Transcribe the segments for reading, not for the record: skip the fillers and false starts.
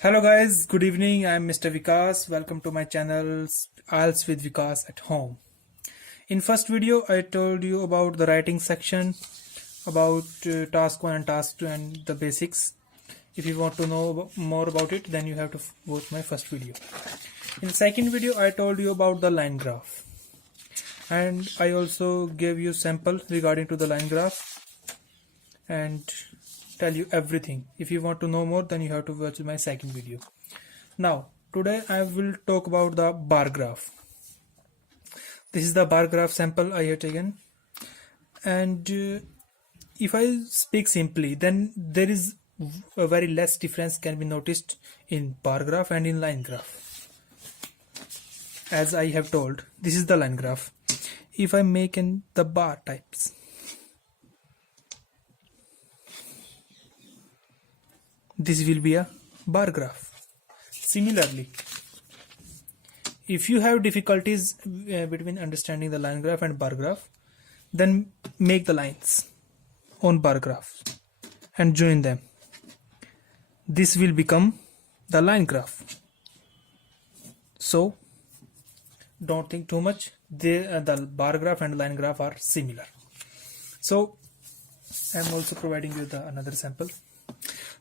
Hello guys, good evening. I'm Mr. Vikas. Welcome to my channel IELTS with Vikas at home. In first video, I told you about the writing section, about task 1 and task 2 and the basics. If you want to know more about it, then you have to watch my first video. In the second video, I told you about the line graph. And I also gave you sample regarding to the line graph and tell you everything. If you want to know more, then you have to watch my second video. Now today I will talk about the bar graph. This is the bar graph sample I have taken, and if I speak simply, then there is a very less difference can be noticed in bar graph and in line graph. As I have told, this is the line graph. If I make in the bar types, this will be a bar graph. Similarly, if you have difficulties between understanding the line graph and bar graph, then make the lines on bar graph and join them. This will become the line graph. So don't think too much. The bar graph and line graph are similar. So I'm also providing you another sample.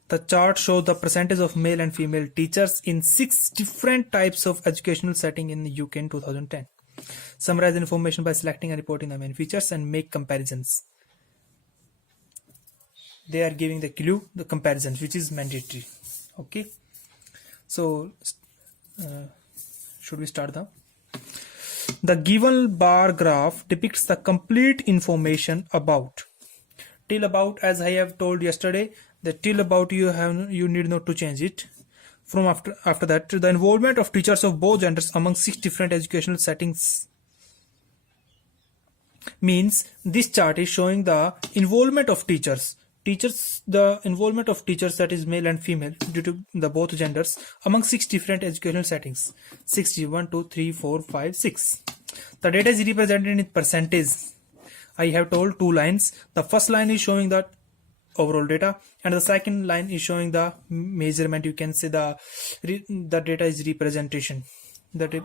The chart shows the percentage of male and female teachers in 6 different types of educational setting in the UK in 2010. Summarize information by selecting and reporting the main features and make comparisons. They are giving the clue, the comparisons, which is mandatory. Okay. So, should we start now? The given bar graph depicts the complete information about. Till about, as I have told yesterday, that till about you need not to change it. From after that, the involvement of teachers of both genders among 6 different educational settings means this chart is showing the involvement of teachers, the involvement of teachers, that is male and female, due to the both genders among 6 different educational settings. 1, 2, 3, 4, 5, 6. The data is represented in percentage. I have told 2 lines. The first line is showing the overall data, and the second line is showing the measurement. You can say the data is representation. That it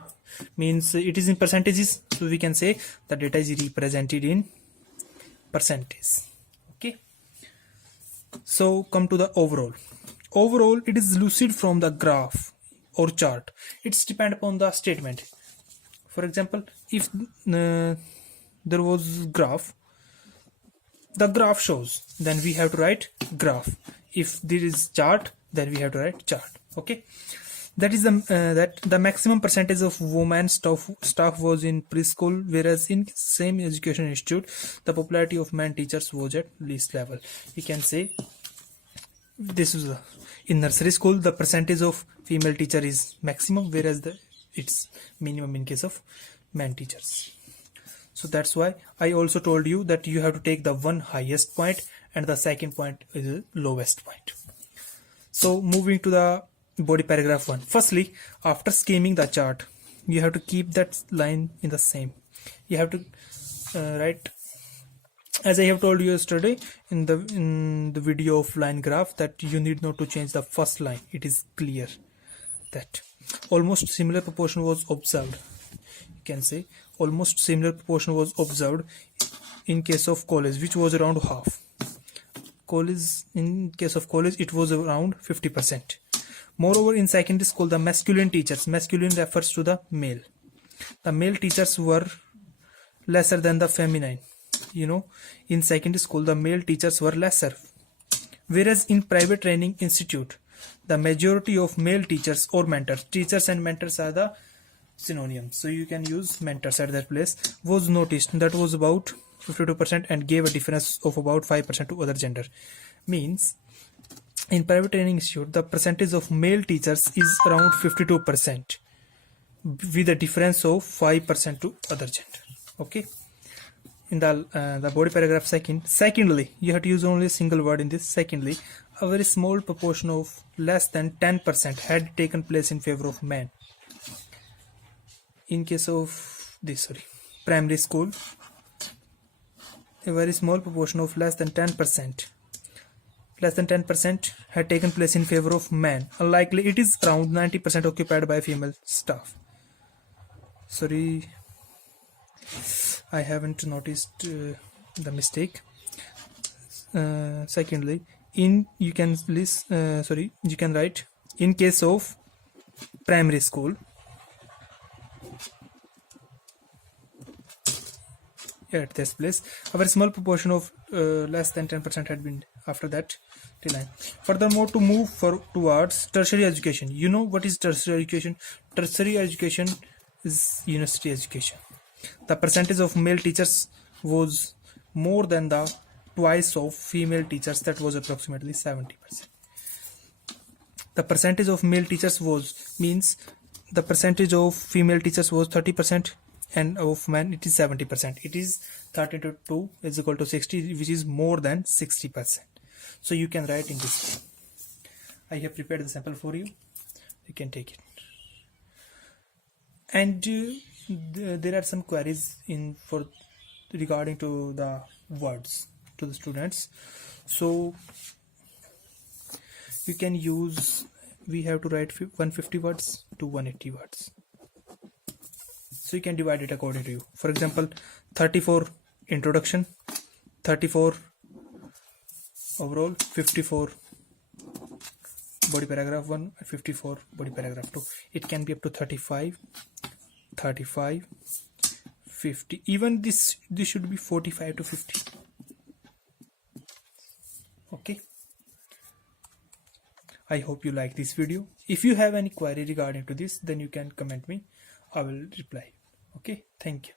means it is in percentages, so we can say the data is represented in percentage. Okay. So come to the overall. Overall, it is lucid from the graph or chart. It's depend upon the statement. For example, if there was graph, the graph shows, then we have to write graph. If there is chart, then we have to write chart. Okay, that is the maximum percentage of women staff was in preschool, whereas in same education institute the popularity of men teachers was at least level. We can say this is in nursery school the percentage of female teacher is maximum, whereas it's minimum in case of men teachers. So that's why I also told you that you have to take the one highest point and the second point is the lowest point. So moving to the body paragraph 1. Firstly, after scheming the chart, you have to keep that line in the same. You have to write, as I have told you yesterday in the video of line graph, that you need not to change the first line. It is clear that almost similar proportion was observed. You can say almost similar proportion was observed in case of college, which was around half. In case of college, it was around 50%. Moreover, in secondary school, the masculine teachers, masculine refers to the male. The male teachers were lesser than the feminine. In secondary school, the male teachers were lesser. Whereas in private training institute, the majority of male teachers or mentors, teachers and mentors are the synonyms, so you can use mentors at that place, was noticed. That was about 52% and gave a difference of about 5% to other gender. Means in private training institute the percentage of male teachers is around 52% with a difference of 5% to other gender. Okay. In the body paragraph secondly, you have to use only a single word in this. Secondly, a very small proportion of less than 10% had taken place in favor of men. In case of primary school, a very small proportion of less than 10% less than 10% had taken place in favor of man. Unlikely, it is around 90% occupied by female staff. Sorry, I haven't noticed the mistake. Secondly, you can write in case of primary school. At this place, a very small proportion of less than 10% had been after that till line. Furthermore, to move towards tertiary education, you know what is tertiary education? Tertiary education is university education. The percentage of male teachers was more than the twice of female teachers, that was approximately 70%. The percentage of male teachers means the percentage of female teachers was 30%, and of men it is 70%. It is 30 to 2 is equal to 60, which is more than 60%. So you can write in this. I have prepared the sample for you. You can take it. And there are some queries regarding to the words to the students. So you can use, we have to write 150 words to 180 words. So you can divide it according to you. For example, 34 introduction, 34 overall, 54 body paragraph 1, 54 body paragraph 2. It can be up to 35, 50. Even this should be 45 to 50. Okay. I hope you like this video. If you have any query regarding to this, then you can comment me. I will reply. Okay, thank you.